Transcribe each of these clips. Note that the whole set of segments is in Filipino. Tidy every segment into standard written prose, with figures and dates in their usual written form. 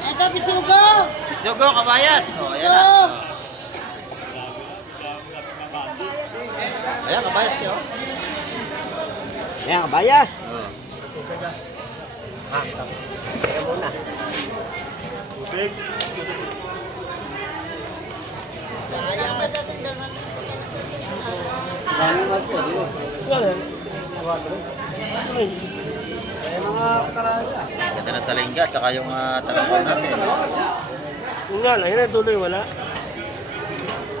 Ito, bisugo! Bisugo, kabayas. O, ayan na. Ayan, kabayas niyo. Ayan, kabayas. Teka muna. Ganda na sa lingga, tsaka yung talagang natin. Yung nga lang, yun ang tuloy, wala.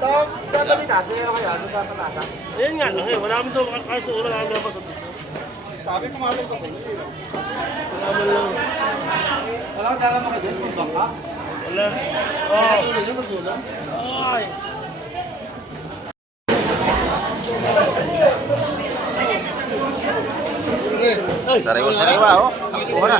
Sa Balitas, meron kayo? Ano sa Patasan? Ayan nga lang, wala kami doon, kaso wala kami pa sa dito. Sabi pumasok kasi. Wala man lang. Wala ka dala mga Diyos, puntang ka. Wala. Oh. Tuloy nyo, magdulo. Ay. Sariwa-sariwa, oh. Ako na.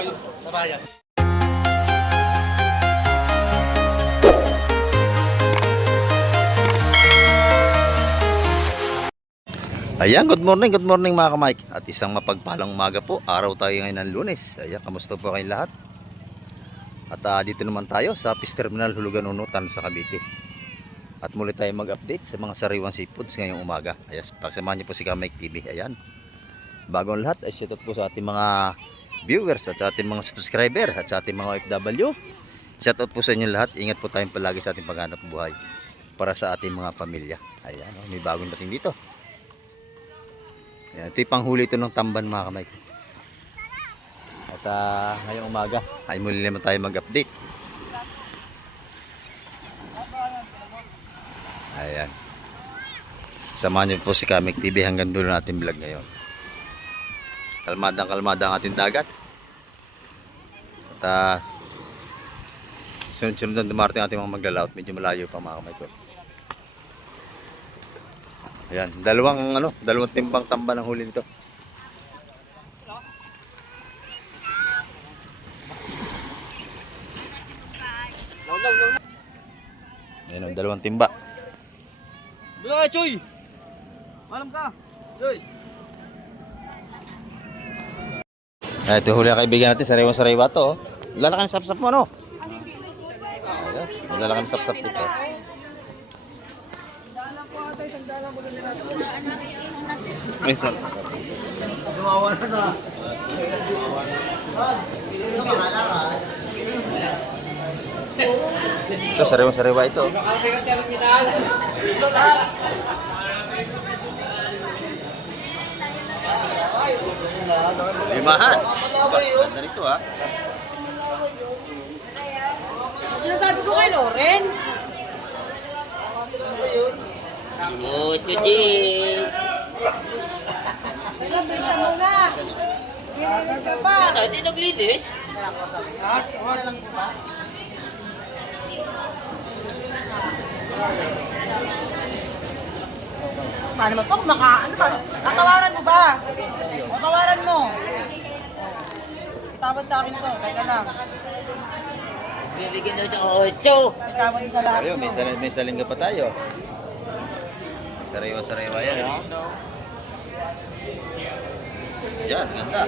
Ayan, good morning mga ka-Mike. At isang mapagpalang umaga po. Araw tayo ngayon ng Lunes. Ayan, kamusta po kayong lahat? At dito naman tayo sa Fish Terminal Hulugan Unutan sa Cavite. At muli tayo mag-update sa mga sariwang seafoods ngayong umaga. Ayan, pagsamahan niyo po si Ka-Mike TV. Ayan. Bago ang lahat, ay shoutout po sa ating mga viewers at sa ating mga subscriber at sa ating mga OFW. Shoutout po sa inyo lahat. Ingat po tayong palagi sa ating paghanap buhay para sa ating mga pamilya. Ayan, may bagong dating dito. Ayan, ito yung panghuli ito ng tamban mga ka-Mike. At ngayong umaga ay muli naman tayo mag-update. Ayan. Samahan niyo po si Ka-Mike TV hanggang dulo natin vlog ngayon. Kalmadang ang ating dagat. At sunod-sunod na dumarating ating mga maglalaot. Medyo malayo pa mga ka-Mike. Ayan, dalawang timbang tamba ng huli nito. Ayan, dalawang timba. Bila ka, Choy! Malam ka! Choy! Ayan, ito huli ang kaibigan natin. Sariwa-sariwa to. Lalakan sapsap mo, no? Ayan, lalakan sapsap dito. Ay, sorry. Gumawa na sa... Ito, sariwa-sariwa ito. Limahan. Ganda nito, ha? Sinasabi ko kay Loren. Oh, Judis. Ilang bilisan mo na. Gilinis ka pa. Ano, hindi naglinis? Paano mo ito? Ano ba? Tatawaran mo ba? Tatawaran mo. Itawad sa akin to. Teka lang. Bibigyan daw sa 8. Itawad sa lahat Ayun, mo. may salingga pa tayo. Sariwa-sariwa yan, ha? Yan, ganda.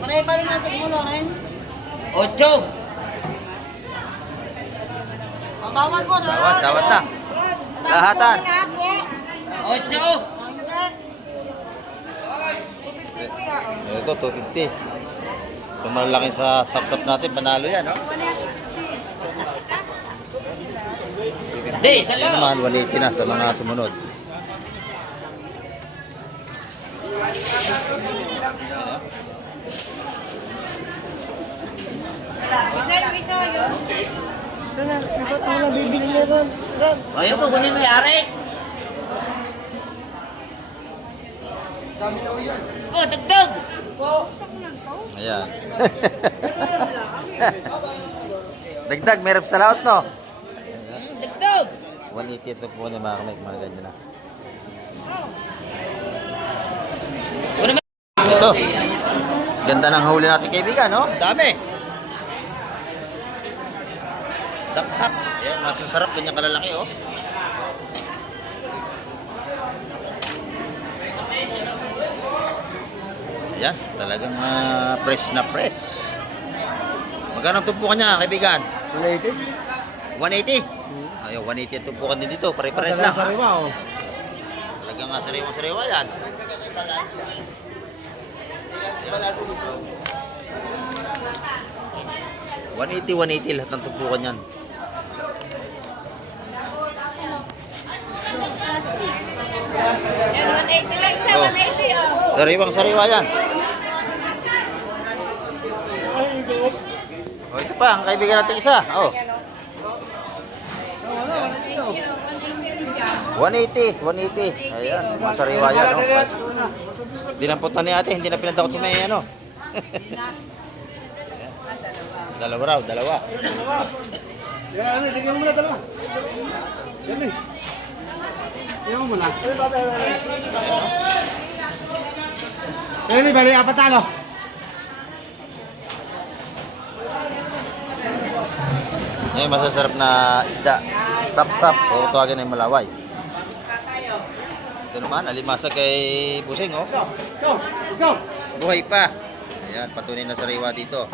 Maray pa rin masag mo, Loren. 8. Ang tawad mo, Loren. Tawad na. Lahatan. Lahat mo. 8. Ito, 250. Ito malalaking sa sapsap natin, panalo yan, no? Hindi, isa lang. Naman, 180 na sa mga sumunod. Ako na bibili niya ron. Ayaw ko, kunin mo yari. Oh, dagdag! Ayan. Dagdag, merap sa laot, no? Dagdag! 180 ito po na mga ganyan na. Ito. Ganda ng huli natin kaibigan, no? Dami. Sap-sap. Ayan, masasarap. Ganyan kalalaki, oh. Ayan, talagang fresh na fresh. Magkano ang tumpukan niya, kaibigan? 180? 180. Ayaw, 180 ang tumpukan din dito. Pare-pares lang. Ha? Sariwa, oh. Talagang sariwang-sariwa yan. Ayan. 180 lahat ng tumpukan yan. Yan, 180 lang siya, Oh. 180 oh. Sariwang-sariwa yan. Oh, ito pa, ang kaibigan natin isa. Oh. 180, 180. Ayan, masariwa yan. Oh. Dinamputan ni ate, hindi na pinadakot sa may ano. Dalawa raw, dalawa. Yan, ano, tingnan mo muna dalawa. Yan eh. Tingnan mo muna. Yan eh, bali, apat talo. Yan yung masasarap na isda. Sap-sap, o tawagin ay malaway. Ito naman, alimasa kay Busing, oh. Go! Go! Buhay pa. Ayan, patunay na sariwa dito.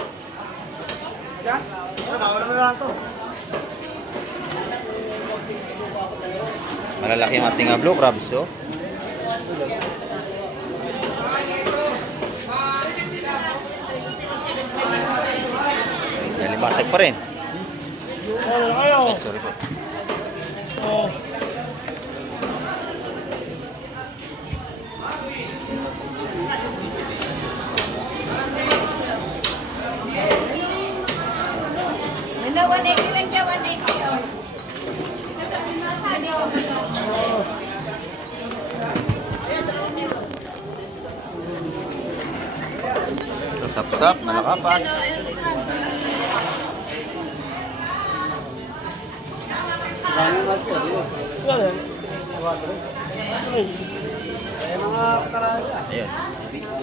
Yan. Mawala na lang to. Malalaki ang ating blue crabs, oh. Yan, limasag pa rin. Ay, sorry po. Ano, 180 lang siya, 180 oh. Ito, sap-sap, malakapas. Mga kataraga. Ayan.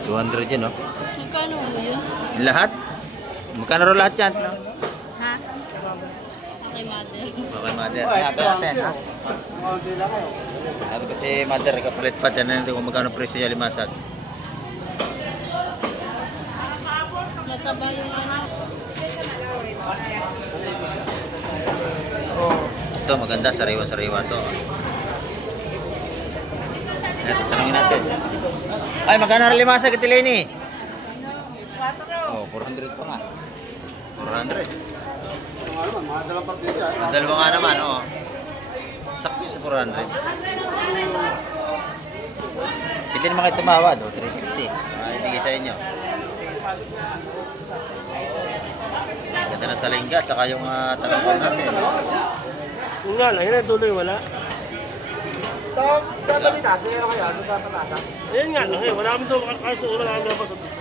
200 yan, oh. Magkano mo yun? Lahat? Magkano raw lahat yan? Ha? Kay mother. Okay, mother. Ate, ha? Konti lang kayo. Ito kasi mother, kapalit pa. Tiyan natin kung magkano presyo niya limasag. Mataba yung ano. Ito, maganda. Sariwa-sariwa to. Ito, tanongin natin. Ay, magkano rin limasag ito, Lenny? Oh, 400 pa nga. 400. Ano naman, mga dalang partida. Ang dalawa nga naman, oh. Sakto yun sa 400. Pwede naman kayo tumawad, oh, 350. Ibigay sa inyo. Ganda na sa lingga, tsaka yung tanong ko natin. Kung nga lang, yun ang tuloy wala. Sa Palitas, tingnan kayo, ano sa Patasa? Ayan nga lang, wala kami doon, kaso wala kami dapat sa dito.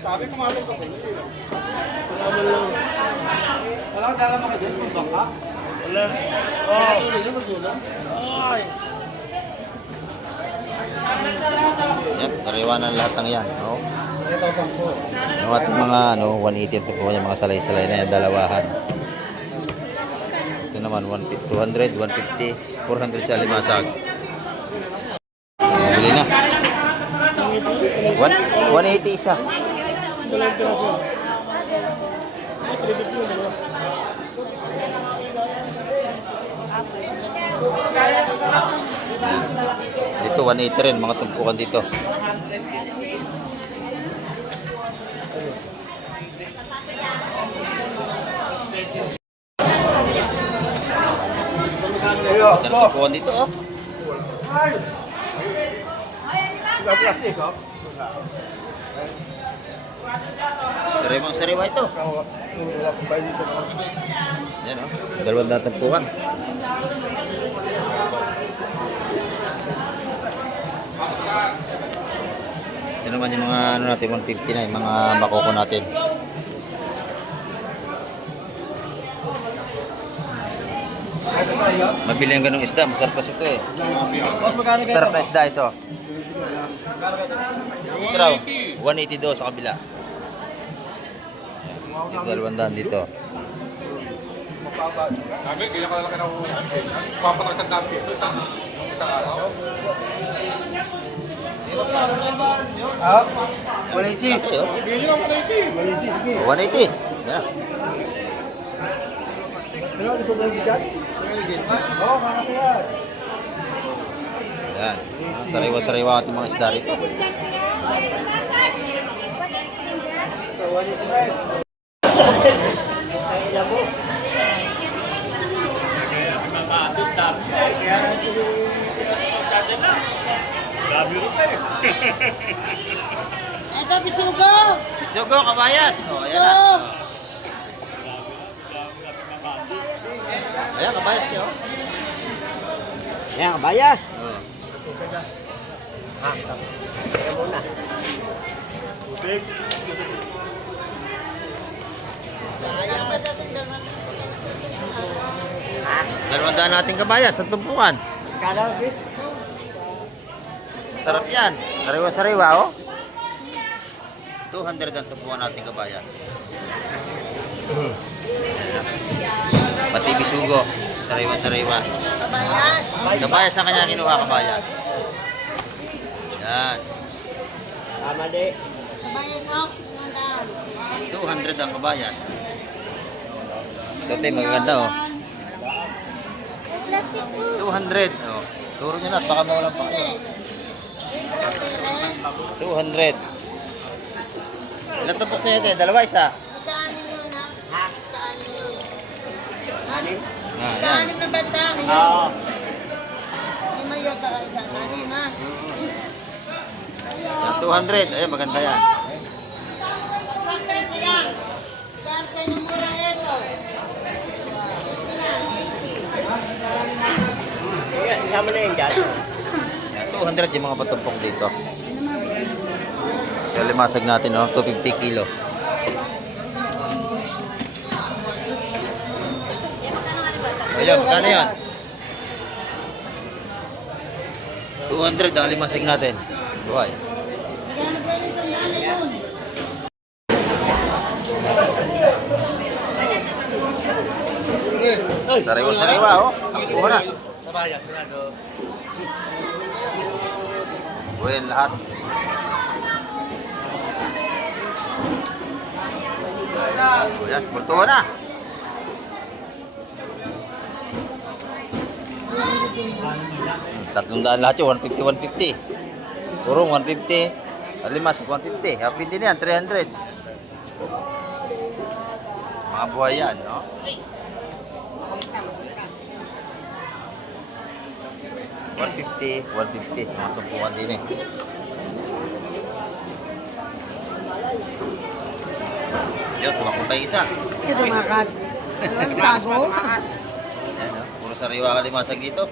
Sabi ko malam kasi. Wala man lang. Wala kang dala mga Diyos, kung bangka. Wala. Oh. Tuloy niyo sa dulo. Ay. Yan, sariwa na lahat ng yan. Oh. Ito, 10. Yung ating mga 180 ito po yung mga salay-salay na yan, dalawahan. Ito naman, 200, 150, 400 sa limasag. Bili na. 180 isa. Dito 180 rin, mga tumpukan dito. Mga tumpukan dito, oh. Sa plastic, oh. Sariwang-sariwa ito. Wala kang bayo dito. Yan, oh. Dalawang datampukan. Ito naman yung mga ano natin, 150 na yung mga makoko natin. Mabili ang ganong isda, masarap kasi ito eh. Masarap na isda ito. Ito raw, 180 daw sa kabila. Ito 200 dito. Namin, pinakalalaki na papatak sa dami piso isang araw. Ah, 180. Bigyan nyo lang 180. 180, sige. 180. Yan. Ano, ito na yung bigat? Oo, makakasirat. Yan. Sariwa-sariwa ating mga isda rito. Ito, bisugo! Bisugo, kabayas. O, ayan na. Ito! Ayan, kabayas niyo. Ayan, kabayas. Dalawang nating kabayas sa tumpukan. Sarap yan. Sariwa-sariwa, oh. 200 ang tumpukan nating kabayas. Pati bisugo. Sariwa-sariwa. Kabayas! Kabayas ang kanya kinuha, kabayas. Yan. Tama di. Kabayas ako, sinandaan. 200 ang kabayas. Ito tayo magaganda, oh. Plastic po. 200. Oh. Turo nyo na at baka mawalan pa kayo. 200. Ilan tumpok sa'yo ito? Dalawa, isa? Magkaanim yun, ha? Magkaanim yun. Anim? Ah, yan. Magkaanim na bata. Oo. Lima yun, taka isa. Anim, ha? Yan, 200. Ayan, maganda yan. Sakay ko yan. Saan kayo ng mura ito? Isama na yun dyan. Yan, 200 yung mga patumpok dito. Yung limasag natin, oh, 250 kilo. Ayun, kano yan? 200 ang limasag natin. Buhay. Magkano ba yung sandaan na yun? Sariwa-sariwa, oh. Takbo na. Well, lahat. Ayan, bultuhan na. Tatlong daan lahat yun, 150, 150. Turong 150. Alimas, 150. Happy din yan, 300. Mga buhay yan, no? $150, $150. Mga tumpukan din eh. Yun, tumakbo pa yung isa. Ito, makad. Ang tago. Ayan, no? Puro sariwa kalimasag dito.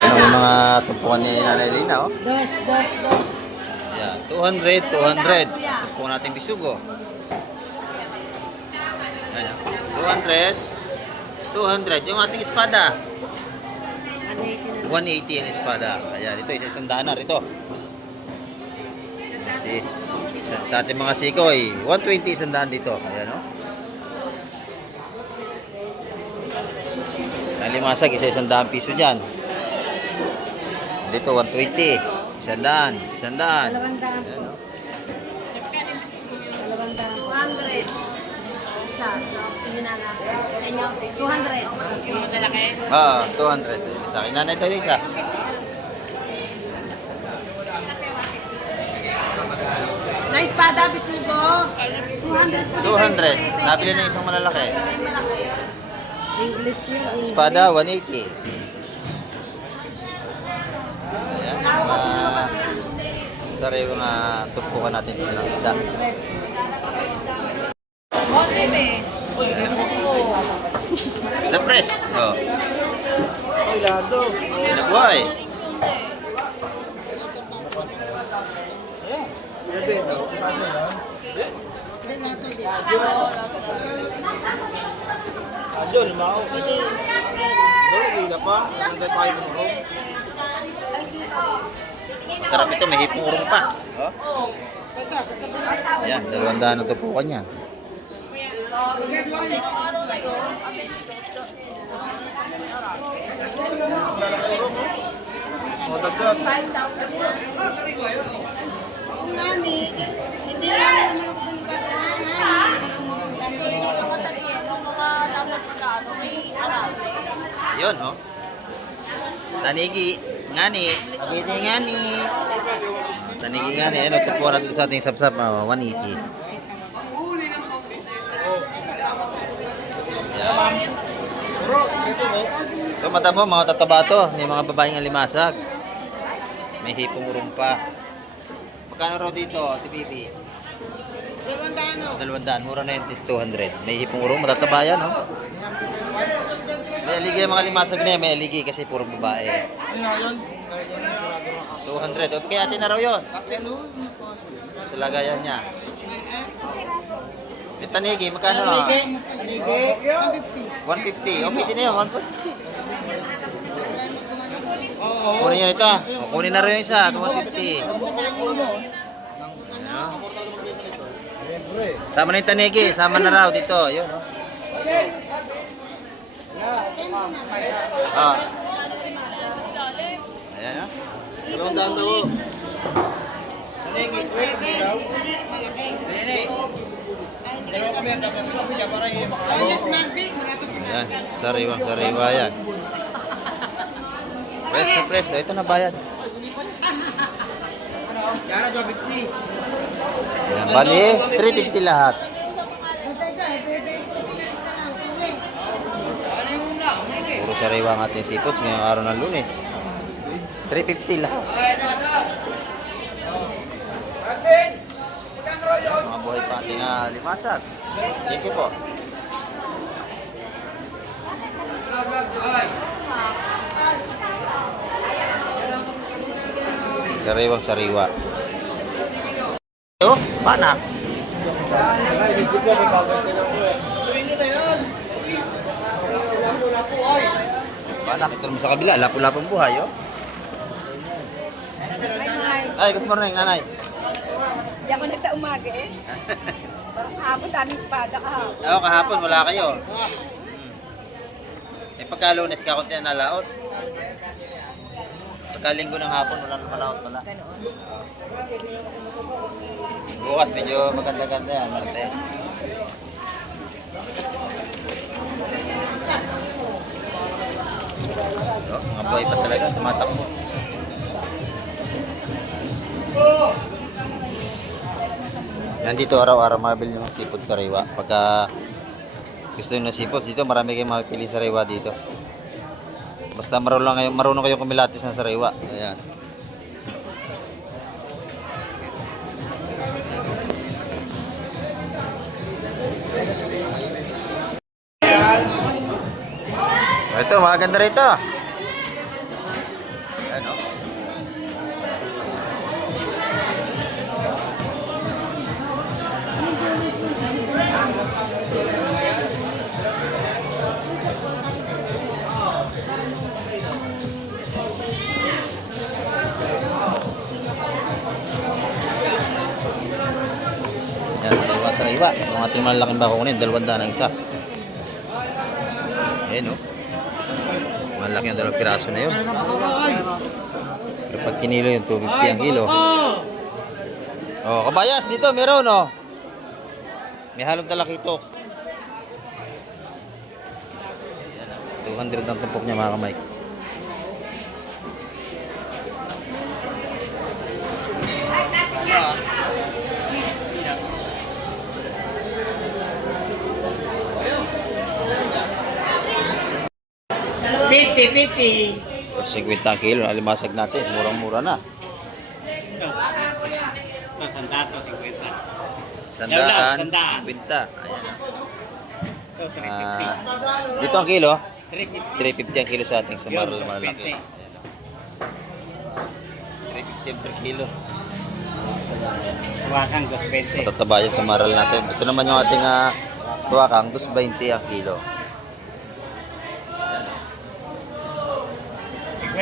Ano ang mga tumpukan ni Nanay Lina, oh? Dos. Ayan, 200, 200. Tumpukan natin bisugo. Ayan, 200, 200. Yung ating espada. 180 ang espada. Ayan, ito, isang daan na rito. Kasi, sa ating mga sikoy, 120 isang daan dito. Ayan, no? Ang limasag, isang daan piso dyan. Dito, 120. Isang daan. Ayan, no? 200. Isa. Pinanala. Sa inyo, 200. Yung malalaki? Ah, 200. Yung isa. Inanay tayo yung isa. Na espada, bisugo. 200. 200. Nabili na isang malalaki. English yun. Espada, 180. Tao kasi lumabas yan. Sari yung tumpukan natin dito ng isda. Sa press. Oh. Pinabuhay. Hindi na ito, hindi. Adyo, limao. Pwede. Doon, hila pa. Hanggang tayo mo. Masarap ito, may hipong urong pa. Oh. Ayan, 200 na ito po kanya. O, dagdag. Ngani, hindi yan naman ako binigyan. Ngani, Yun, oh. Tanigi, ngani. Tanigi, ngani. Tanigi, ngani. Ano, ito po natin sa ating sapsap, 180. Yan. Bro, ito bro. So, mata mo, mga tataba to. May mga babaeng alimasag. May hipong urong pa. Magkano raw dito, TPP? 200. Mura na yun, is 200. May hipong urong, matataba yan, oh. May aligi yung mga limasag na yan, may aligi kasi puro babae. Ano nga yun? 200. O, kaya atin na raw yun. Sa lagayan niya. May tanigi, magkano? Tanigi. 150. O, pwede na yun, 150. Kunin yan ito. O, kunin na rin yung isa, 150. Ano? Sama na yung tanigi, sama na raw dito. Yun, o. Ah. Ayan, o. Dalawang daan daw. Tanigi, wait, hindi daw. Ayan eh. Dalawa kami ang gagawin ko. Kaya para yung Ayan, sariwa yan. Preso. Ito na bayad. Kaya na, 50. Ayan, bali, 350 lahat. Puro sariwa ang ating seafoods ngayong araw ng Lunes. 350 lahat. Mga buhay pa ating limasag. Thank you po. Sariwang sariwa. Oh, panak. Panak, ito naman sa kabila. Lapu-lapong buhay, oh. Ay, good morning, nanay. Hindi ako nagsa umaga eh. Parang kahapon daming espada kahapon. Oo, kahapon wala kayo. Eh, pagka Lunes ka, kunti na nalaot. Pagka Linggo ng hapon, wala na malaot pala. Bukas, medyo maganda-ganda yan, Martes. Mga buhay pa talaga, tumatakbo. Nandito araw-araw mabili ng seafood sa Rewa. Pagka gusto nyo ng seafood dito, marami kayong mapipili sa Rewa dito. Basta marunong kayong kumilatis ng sa Rewa. Ayan. Ito, maganda rito. Ayan, oh. Yan, sariwa. Yung ating malaking bakunin, 200 ang isa. Ayan, oh. Malaki ang 2 piraso na yun. Pero pag kinilo yung 250 ang kilo. Oh, kabayas dito meron, oh. May halong talakitok. 200 ang tumpok niya, mga kamay. So, 50 ang kilo, alimasag natin. Murang-mura na. Sandato, 50. Sandaan, Sandaan. 50. Ayan. Dito ang kilo? 350 ang kilo sa ating sa maral na malaki. 350 per kilo. Wakang 220. Matataba yan sa maral natin. Ito naman yung ating tuwakang, 220 ang kilo.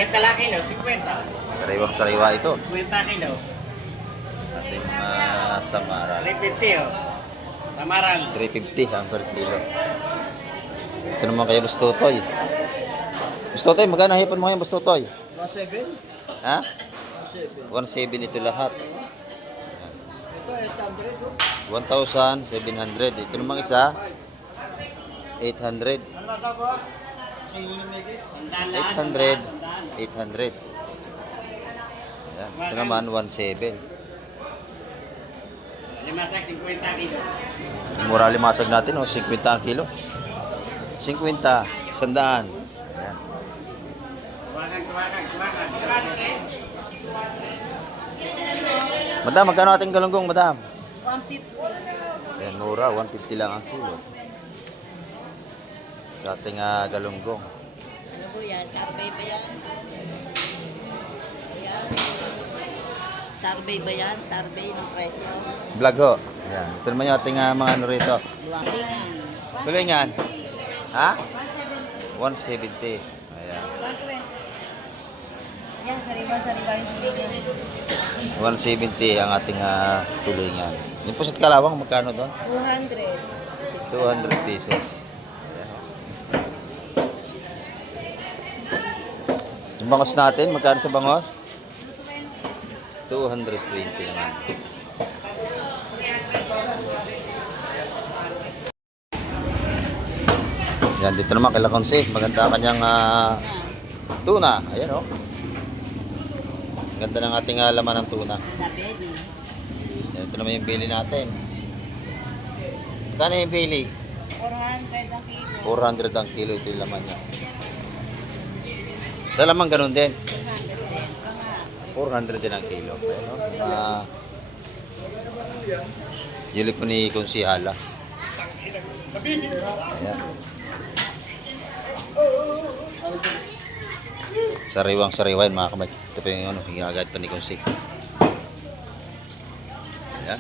50 lang kilo, 50. Sariwang sariwa ito. 50 kilo. Ating samaral. 350 oh. Samaral. 350 ang per kilo. Ito naman kaya Bustotoy. Bustotoy, magkano hipon mo ngayon Bustotoy? 1.7. Ha? 1.7 ito lahat. Ito 800. 1,700. Ito namang isa 800. Ano ka ba? 800. 800. Ayan. Ito naman 1.7. Limasag 50 kilo. Mura limasag natin, 50 ang kilo. 50, 100. Ayan. Tuwakan. Madam, magkano ating galunggong, madam? 150. Ayan, mura, 150 lang ang kilo. Sa ating galunggong. Ano po yan? Survey ba yan? Ayan. Survey ba yan? Survey ng presyo. Vlog ho. Ayan. Ito naman yung ating mga ano rito. Luwangan. Tulingan. Ha? 170. Ayan. Yan, sariwa yung tulingan. 170 ang ating tulingan. Yung pusit kalawang, magkano doon? 200. 200 pesos. Ayan. Yung bangos natin, magkano sa bangos? 220 naman. Yan, dito naman kay Laconce. Maganda ang kanyang tuna. Ayan o. Ganda ng ating laman ng tuna. Yan, ito naman yung bili natin. Magkano yung bili? 400 ang kilo. 400 ang kilo, ito yung laman niya. Sa laman ganun din. 400 din ang kilo. Ayan, yuli po ni Konsihala. Ayan. Sariwang sariwa yun mga kamay. Ito pa yung ginagad pa ni Konsi. Ayan.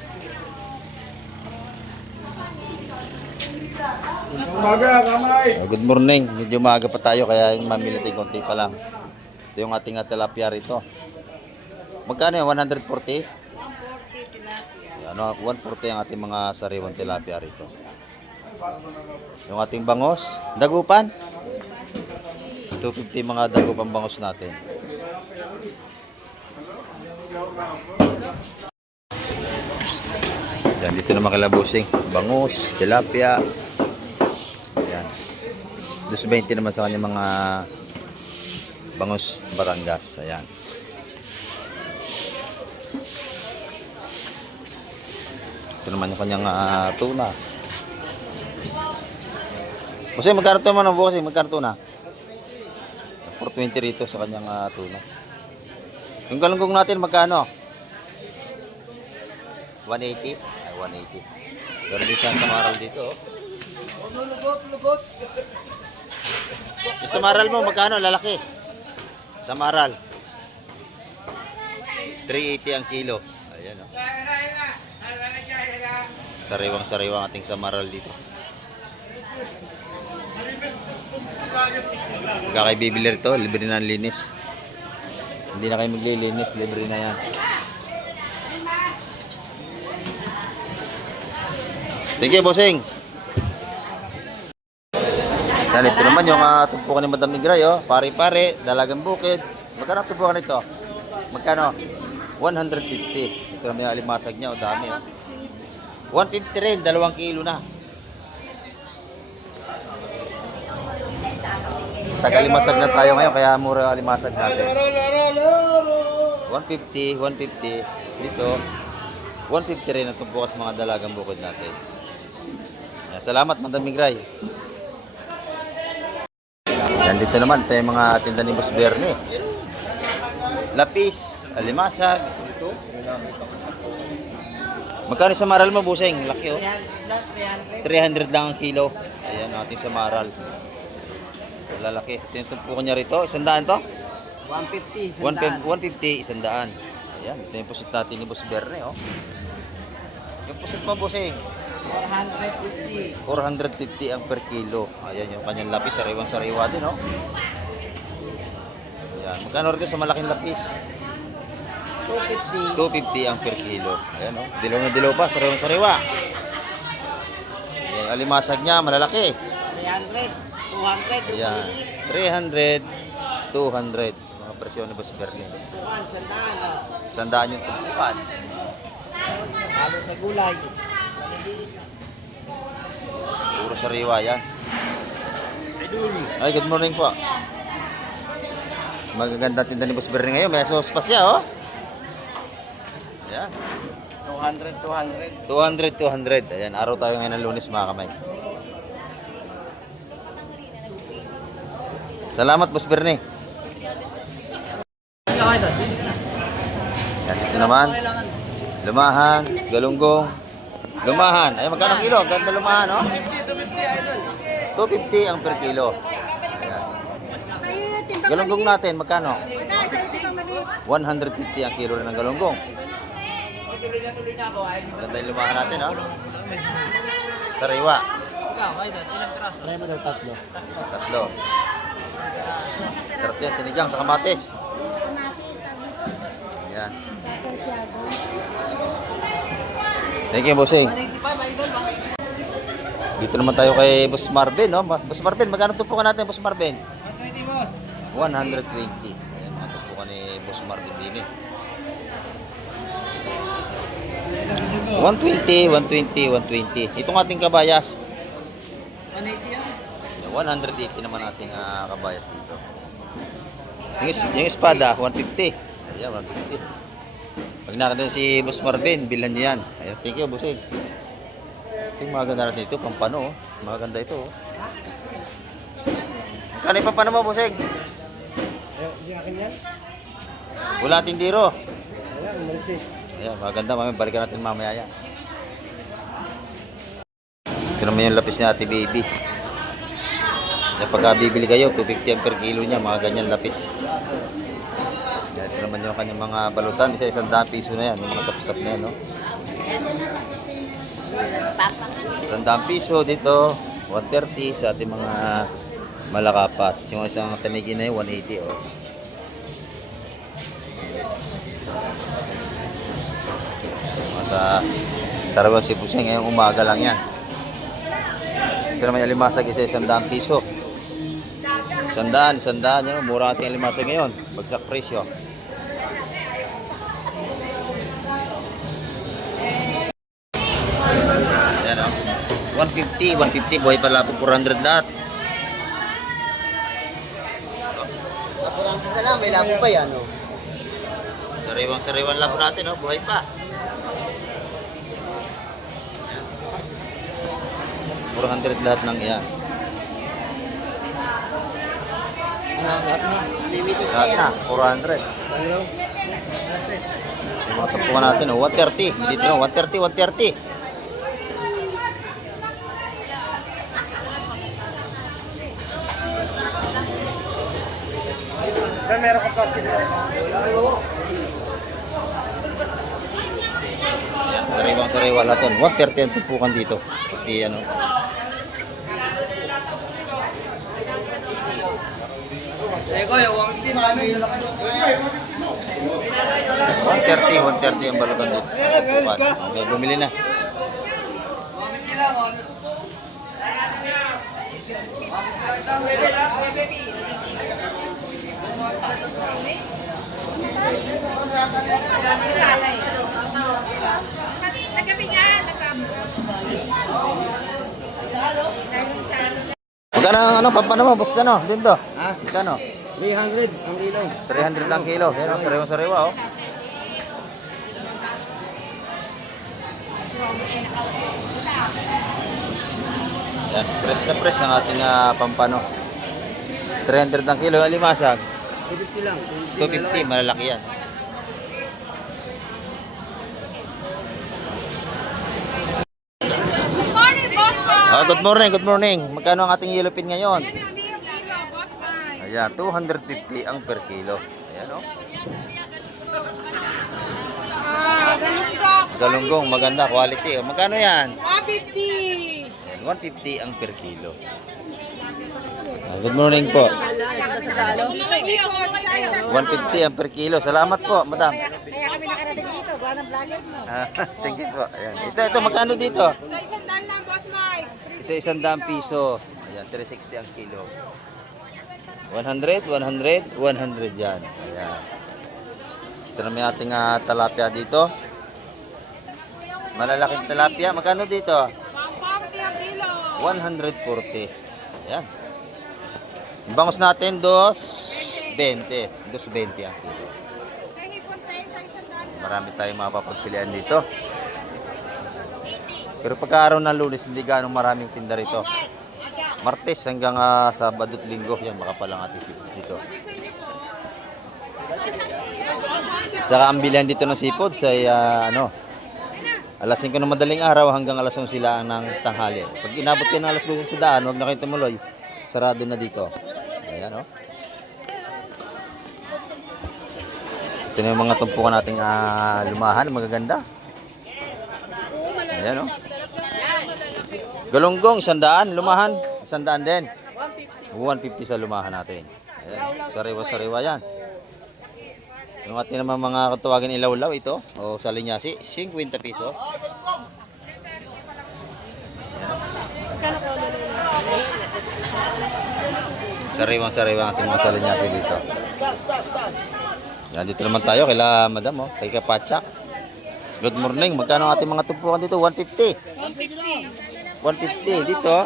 Good morning. Medyo maaga pa tayo kaya mamili tayo konti pa lang. Ito yung ating tilapia rito. Magkano yan? 140? 140 tilapia. Ano, 140 ang ating mga sariwang tilapia rito. Yung ating bangos, dagupan. 250 mga dagupan bangos natin. Yan, dito naman kilabusing. Bangus, tilapia. Yan. 220 naman sa kanya mga bangus Batangas. Ayan. Ito naman yung kanyang tuna. Kasi magkano ito man bukas, magkano tuna? 420 rito sa kanyang tuna. Yung galunggong natin magkano? 180? Ay, 180. Pero din sa samaral dito. Lugot. Yung samaral mo, magkano? Lalaki. Samaral. 380 ang kilo. Ayan o. Sariwang ating samaral dito. Pagka kayo bibili rito, libre na ang linis. Hindi na kayo maglilinis, libre na yan. Thank you, bossing. Yan, ito naman yung tumpukan ni Madam Migray, oh. Pare-pare, dalagang bukid. Magkano tumpukan ito? Magkano? 150. Ito naman yung alimasag niya, oh. Dami, oh. 150 rin, 2 kilo na. Tagalimasag na tayo ngayon, kaya mura alimasag natin. 150, 150. Dito, 150 rin ang tumpukan sa mga dalagang bukid natin. Yan, salamat, Madam Migray. Yan, dito naman, ito yung mga tinda ni Boss Bernie. Lapis, alimasag. Magkano sa maral mo, buseng? Laki, oh. 300 lang ang kilo. Ayan, ating sa maral. Lalaki. Ito yung tumpukan niya rito. 100 to? 150. 150, 100. Ayan, ito yung pusit natin ni Boss Bernie, oh. Yung pusit mo, buseng? 450. 450 ang per kilo. Ayan yung kanyang lapis, sariwang-sariwa din, oh. Ayan. Ayan. Magkano rin sa malaking lapis? 250. 250 ang per kilo. Ayan o. Dilaw na dilaw pa. Sariwa-sariwa. Ayan. Alimasag niya. Malalaki. 300, 200. Ayan. 300, 200. Mga presyo ni Boss Berlin. Tukan, sandaan. 100 yung tumpukan. Halo sa gulay. Puro sariwa yan. Ay, good morning po. Magaganda tinda ni Boss Berlin ngayon. May sauce pa siya, oh. Ayan. 200, 200, 200. 200. Ayan, araw tayo ngayon ng Lunes, mga kamay. Salamat, Boss Bernie. Yan, ito naman. Lumahan, galunggong. Lumahan. Ay, magkano kilo? Ganda lumahan, no? 250 ang per kilo. Ayan. Galunggong natin, magkano? 150 ang kilo rin ng galunggong. Ganda yung lumahan natin, no? Sariwa. Tatlo. Sarap yan, sinigang sa kamatis. Yan. Thank you, bossing. Dito naman tayo kay Boss Marvin, no? Boss Marvin, magkano tumpukan natin, Boss Marvin? 120, boss. 120. Ayan, mga tumpukan ni Boss Marvin din eh. 120. Itong ating kabayas. 180 yan. 180 naman ating kabayas dito. Yung espada, 150. Ayan, 150. Pag nakita si Boss Marvin, bilan niyo yan. Ayan, thank you, bossing. Ito yung maganda natin ito, pampano. Oh. Maganda ito. Oh. Magkano yung pampano mo, bossing? Hindi akin yan. Wala tindiro. Wala, umalis eh. Ayan, maganda. Balikan natin mamaya yan. Ito naman yung lapis ni Ate Baby. Kaya pagka bibili kayo, 250 ang per kilo niya, mga ganyan lapis. Yan, ito naman yung kanyang mga balutan. Isa 100 piso na yan, yung masapsap na yan, no? 100 piso dito, 130 sa ating mga malakapas. Yung isang tanigi na yun, 180, oh. Sa Sarawan si Puseng, ngayong umaga lang yan. Ito naman yung limasag, isa 100 piso. 100, yun. Mura ating limasag ngayon. Bagsak presyo. Yan o. 150. Buhay pala po 400 lahat. Kapurang ka lang, may labo pa yan. Oh. Sariwang labo natin, oh. Buhay pa. 400 lahat ng yan. Lahat na. Lahat na, 400. Yung mga tapukan natin, oh, 130. Dito no, 130. Dan meron ka plastic. Yan, sariwang lahat yun. 130 ang tupukan dito. Pati ano. 130 ang balutan dito. Tupukan. Okay, bumili na. Magkano ang ano, pampano mo, boss ano, dito? Ha? Magkano? 300 ang ilaw. 300 ang kilo. Yan ang sariwa-sariwa, oh. Yan, press na press ang ating pampano. 300 ang kilo, ang limasag. 250 lang. 250, malalaki yan. Good morning, Boss Mike! Good morning. Magkano ang ating yellow pin ngayon? Yan ang deal dito, Boss Mike. Ayan, 250 ang per kilo. Ayan, oh. Galunggong, maganda, quality. Oh. Magkano yan? 150. Ayan, 150 ang per kilo. Good morning po. sa dalo. 150 ang per kilo. Salamat po, madam. Kaya kami nakarating dito, gawa ng vlogger mo. Thank you po. Ayan. Ito, magkano dito? Sa isang daan lang, Boss Mike. Isa 100 piso. Ayan, 360 ang kilo. 100, 100, 100 yan. Ayan. Ito naman yung ating tilapia dito. Malalaking tilapia. Magkano dito? 140 ang kilo. 140. Ayan. Yung bangus natin, 220. 220 ang kilo. Marami tayong mapapagpilian dito. Pero pagka araw ng Lunes, hindi ganong maraming tinda rito. Martes hanggang Sabado at Linggo, yan makapalang ating seafoods dito. Tsaka ang bilihan dito ng seafoods ay alas 5 ng madaling araw hanggang alas 11 sila ng tanghali. Pag inabot kayo ng alas 12 sa daan, huwag na kayo tumuloy. Sarado na dito. Ayan, oh. Ito na yung mga tumpukan nating lumahan, magaganda. Ayan, oh. Galunggong, 100, lumahan, 100 din. 150 sa lumahan natin. Ayan, sariwa-sariwa yan. Yung ating naman mga katuwagan ilawlaw ito, o sa linyasi, 50 pesos. Sariwang-sariwa ating mga sa linyasi dito. Yan, dito naman tayo kila madam, oh, kay Kapatsak. Good morning, magkano ang ating mga tumpukan dito? 150. 150 dito.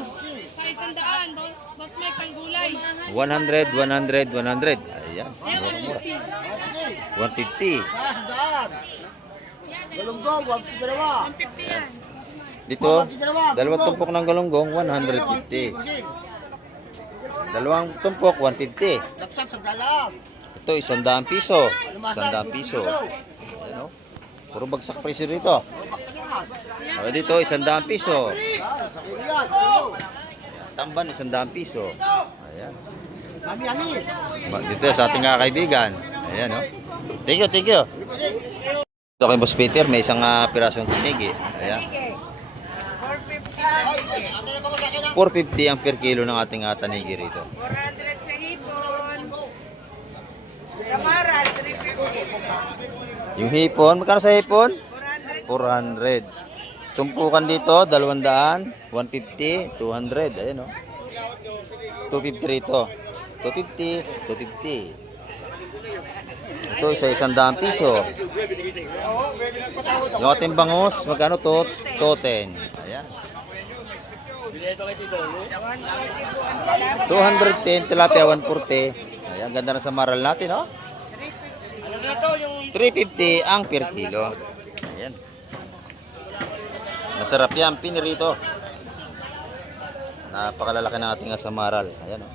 Sa isang daan, Boss Mike, pang gulay. 100, 100, 100. Ayan, mura-mura. 150. Galunggong, 152. Ayan. Dito, dalawang tumpok ng galunggong, 150. Dalawang tumpok, 150. Lapsap sa dalam. Ito, 100 piso. 100 piso. Ayan, oh. Puro bagsak presyo dito. Dito, 100 piso. Tamban, 100 piso. Ayan. Dito sa ating kaibigan. Ayan, oh. Thank you, thank you. Ito kay Boss Peter, may isang pirasong tinig, eh. Ayan. 450 ang per kilo ng ating tanigi rito. 400 sa hipon. Sa maral, 350. Yung hipon, magkano sa hipon? 400. 400. Tumpukan dito, 200, 150, 200. Ayan, oh. 250 rito. 250, 250. Ito, isa 100 piso. Yung ating bangus, magkano to? 10. Ayan. 140 po ang talaba. 210, tilapia 140. Ayan, ganda na sa maral natin, oh. 350 ang per kilo. Ayan. Masarap yan, pinirito. Napakalalaki ng ating asamaral. Ayan, oh.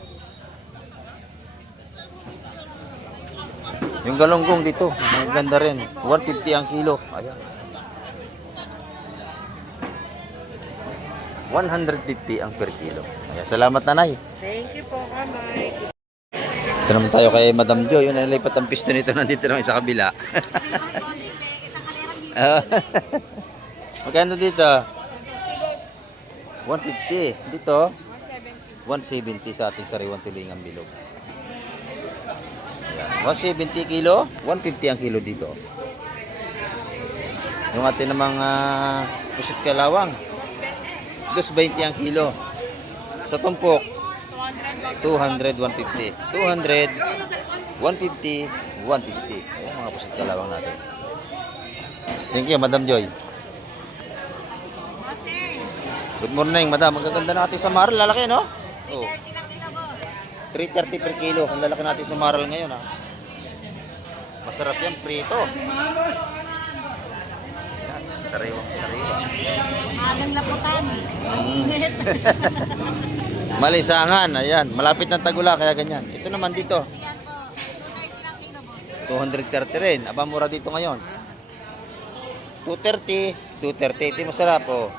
Yung galunggong dito, ang ganda rin. 150 ang kilo. Ayan. 150 ang per kilo. Ayan. Salamat, nanay. Thank you po, Kamay. Ito naman tayo kay Madam Joy. Yun, nalipat ang pisto nito. Nandito lang sa kabila. Magkano dito? 150. Dito? 170 sa ating sariwang tulingang bilog. Ayan. 170 kilo, 150 ang kilo dito. Yung ating namang pusit kalawang, 220 ang kilo. Sa tumpok, 200, 150. 200, 150, 150. Ayan, mga pusit kalawang natin. Thank you, Madam Joy. Good morning, Madam. Magaganda natin sa maral. Lalaki, no? Oh. 330 per kilo. Ang lalaki natin sa maral ngayon, ha? Masarap yan, prito. Sariwa, sariwa. Anong laputan. Malisangan, ayan. Malapit ng Tagula, kaya ganyan. Ito naman dito. 230 rin. Aba, mura dito ngayon. 230. 230. Ito masarap, oh.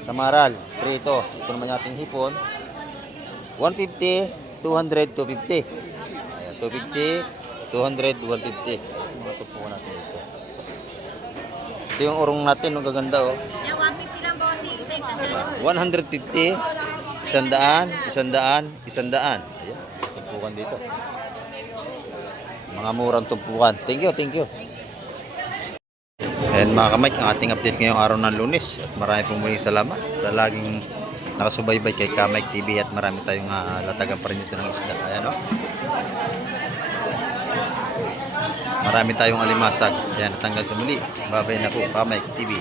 Sa maral, prito. Ito naman ating hipon. 150, 200, 250. Ayan, 250, 200, 150. Mga tupo natin dito. Ito yung urong natin, ang gaganda, oh. 150 lang, bossing. Sa isang 150, 100, 100. Ayan, tupo tumpukan dito. Mga murang tumpukan. Thank you, thank you. And mga kamay, ang ating update ngayong araw ng Lunes. At marami pong muling salamat sa laging nakasubaybay kay Kamike TV at marami tayong latagan pa rin dito ng isda. Ayan o. Marami tayong alimasag. Ayan, at hanggang sa muli. Babay na po, Kamike TV.